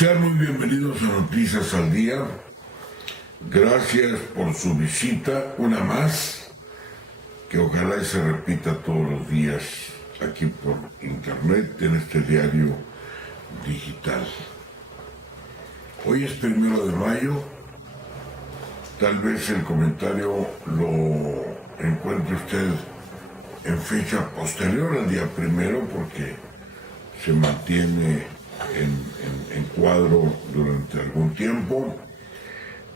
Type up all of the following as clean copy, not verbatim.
Sean muy bienvenidos a Noticias al Día. Gracias por su visita, una más, que ojalá y se repita todos los días aquí por internet, en este diario digital. Hoy es 1 de mayo, tal vez el comentario lo encuentre usted en fecha posterior al día 1 porque se mantiene en cuadro durante algún tiempo.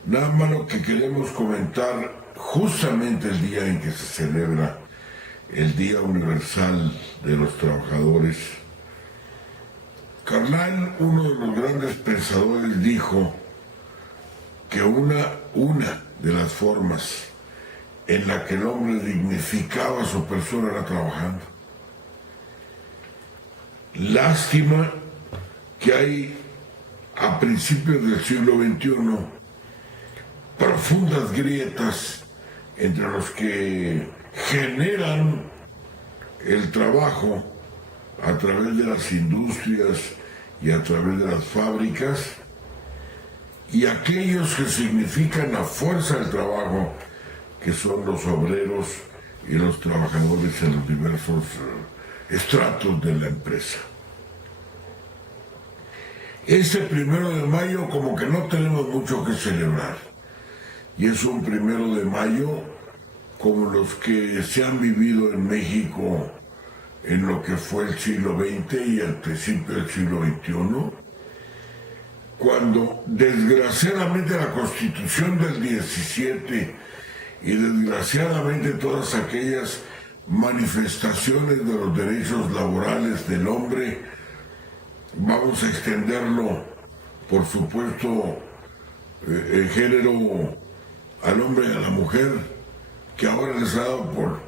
Nada más lo que queremos comentar justamente el día en que se celebra el Día Universal de los Trabajadores. Carlyle, uno de los grandes pensadores, dijo que una de las formas en la que el hombre dignificaba a su persona era trabajando. Lástima que hay a principios del siglo XXI profundas grietas entre los que generan el trabajo a través de las industrias y a través de las fábricas y aquellos que significan la fuerza del trabajo, que son los obreros y los trabajadores en los diversos estratos de la empresa. Este 1 de mayo como que no tenemos mucho que celebrar, y es un 1 de mayo como los que se han vivido en México en lo que fue el siglo XX y al principio del siglo XXI, cuando desgraciadamente la Constitución del 17 y desgraciadamente todas aquellas manifestaciones de los derechos laborales del hombre, vamos a extenderlo, por supuesto, el género al hombre y a la mujer, que ahora les ha dado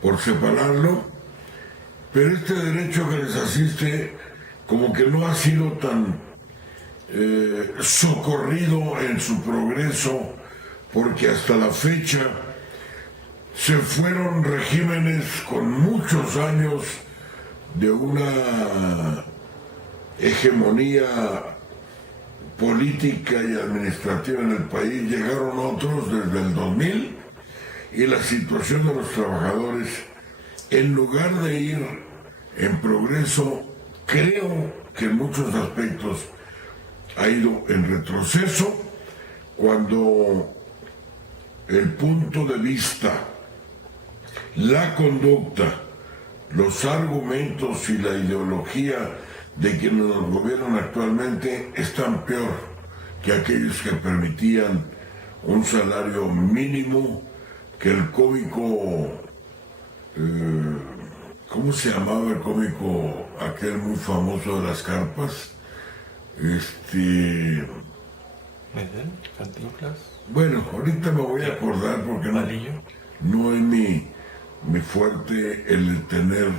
por separarlo, pero este derecho que les asiste como que no ha sido tan socorrido en su progreso, porque hasta la fecha se fueron regímenes con muchos años de una hegemonía política y administrativa en el país, llegaron otros desde el 2000 y la situación de los trabajadores, en lugar de ir en progreso, creo que en muchos aspectos ha ido en retroceso, cuando el punto de vista, la conducta, los argumentos y la ideología de quienes nos gobiernan actualmente están peor que aquellos que permitían un salario mínimo, que el cómico, ¿cómo se llamaba el cómico aquel muy famoso de las carpas? Cantinflas. Bueno, ahorita me voy a acordar porque no es mi fuerte el tener,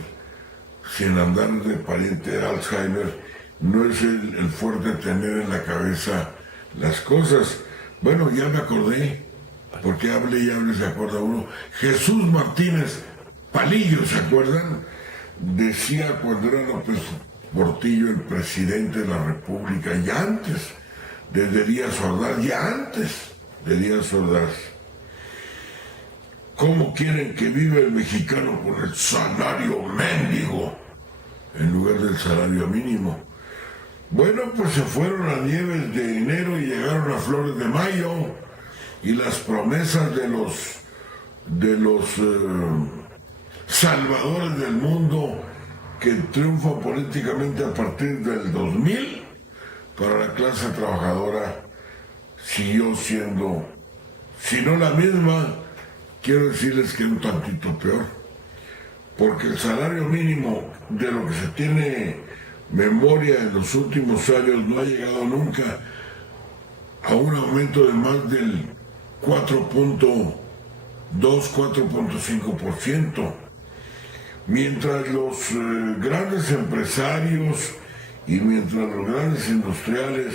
sin andar de pariente de Alzheimer, no es el fuerte tener en la cabeza las cosas. Bueno, ya me acordé, porque hable y hable, se acuerda uno. Jesús Martínez Palillo, ¿se acuerdan? Decía cuando era López Portillo el presidente de la República, ya antes, desde Díaz Ordaz, ya antes de Díaz Ordaz. ¿Cómo quieren que viva el mexicano con el salario mendigo en lugar del salario mínimo? Bueno, pues se fueron a Nieves de enero y llegaron a Flores de Mayo, y las promesas de los salvadores del mundo que triunfan políticamente a partir del 2000 para la clase trabajadora siguió siendo, si no la misma, quiero decirles que un tantito peor, porque el salario mínimo, de lo que se tiene memoria en los últimos años, no ha llegado nunca a un aumento de más del 4.5%, mientras los grandes empresarios y mientras los grandes industriales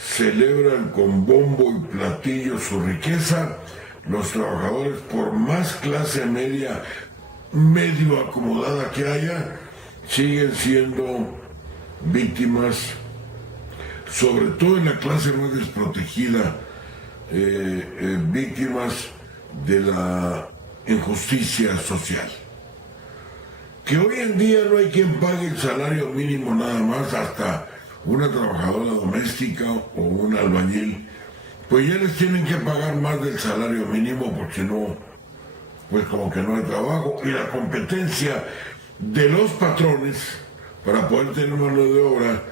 celebran con bombo y platillo su riqueza, los trabajadores, por más clase media, medio acomodada que haya, siguen siendo víctimas sobre todo en la clase más desprotegida, víctimas de la injusticia social. Que hoy en día no hay quien pague el salario mínimo nada más, hasta una trabajadora doméstica o un albañil, pues ya les tienen que pagar más del salario mínimo porque no, pues como que no hay trabajo. Y la competencia de los patrones para poder tener mano de obra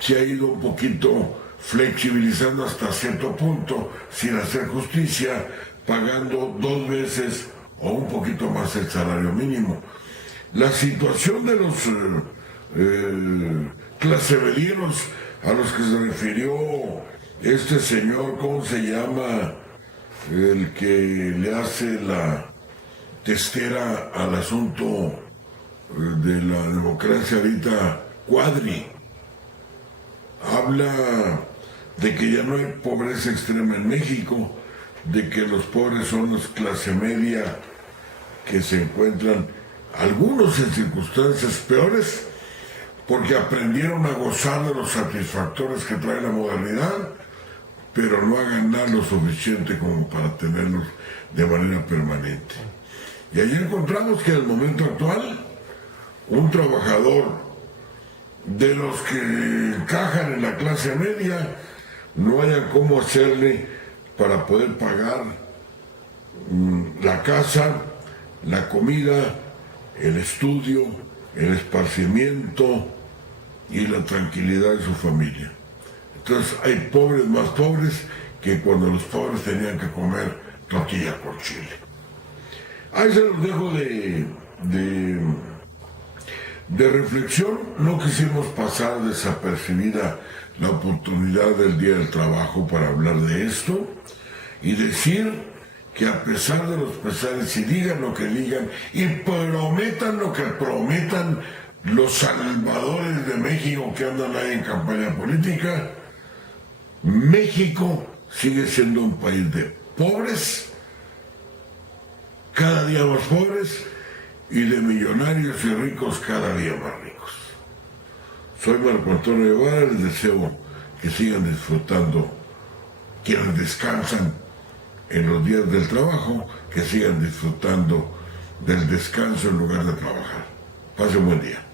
se ha ido un poquito flexibilizando hasta cierto punto, sin hacer justicia, pagando 2 veces o un poquito más el salario mínimo. La situación de los clasemedieros a los que se refirió este señor, ¿cómo se llama? El que le hace la testera al asunto de la democracia ahorita, Cuadri. Habla de que ya no hay pobreza extrema en México, de que los pobres son los clase media que se encuentran, algunos en circunstancias peores, porque aprendieron a gozar de los satisfactores que trae la modernidad, pero no a ganar lo suficiente como para tenerlos de manera permanente. Y ahí encontramos que en el momento actual, un trabajador de los que encajan en la clase media, no haya cómo hacerle para poder pagar la casa, la comida, el estudio, el esparcimiento y la tranquilidad de su familia. Entonces hay pobres más pobres que cuando los pobres tenían que comer tortilla con chile. Ahí se los dejo de reflexión. No quisimos pasar desapercibida la oportunidad del Día del Trabajo para hablar de esto y decir que a pesar de los pesares, y digan lo que digan y prometan lo que prometan los salvadores de México que andan ahí en campaña política, México sigue siendo un país de pobres, cada día más pobres, y de millonarios y ricos cada día más ricos. Soy Marco Antonio Guevara, les deseo que sigan disfrutando, quienes descansan en los días del trabajo, que sigan disfrutando del descanso en lugar de trabajar. Pase un buen día.